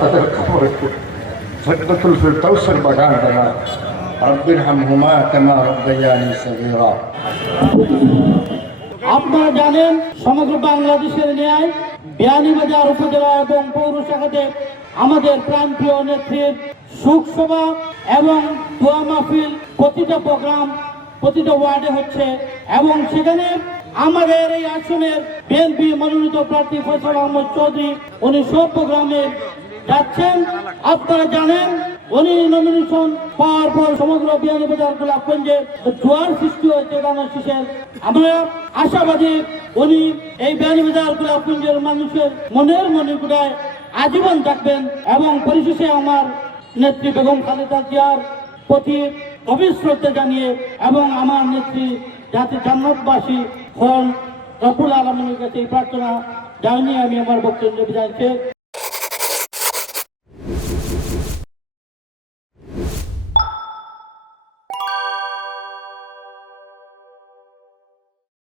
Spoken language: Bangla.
তাদের ফিরদৌসের বাগান রব্বির হামহুমা সগীরা আপনারা জানেন সমগ্র বাংলাদেশের ন্যায় বিয়ানীবাজার উপজেলা এবং পৌর শাখাতে আমাদের প্রান্তীয় নেত্রীর সুখ সভা এবং দোয়া মাহফিল প্রতিটা প্রোগ্রাম, প্রতিটা ওয়ার্ডে হচ্ছে এবং সেখানে আমাদের এই আসনের বিএনপি মনোনীত প্রার্থী ফয়সাল আহমদ চৌধুরী, উনি সব প্রোগ্রামে যাচ্ছেন, আপনারা জানেন, উনি নমিনেশন পাওয়ার পর সমগ্র বিয়ানীবাজার গোলাপগঞ্জে জোয়ার সৃষ্টি হয়েছে গানের শেষের। আমরা আশাবাদী উনি এই বিয়ানীবাজার গোলাপগঞ্জের মানুষের মনের মনে গুড়ায় আজীবন থাকবেন এবং পরিশেষে আমার নেত্রী বেগম খালেদা জিয়ার প্রতি গভীর জানিয়ে এবং আমার নেত্রী যাতে জান্নাতবাসী হন রকুল আলমের কাছে এই প্রার্থনা জানিয়ে আমি আমার বক্তব্য বিদায়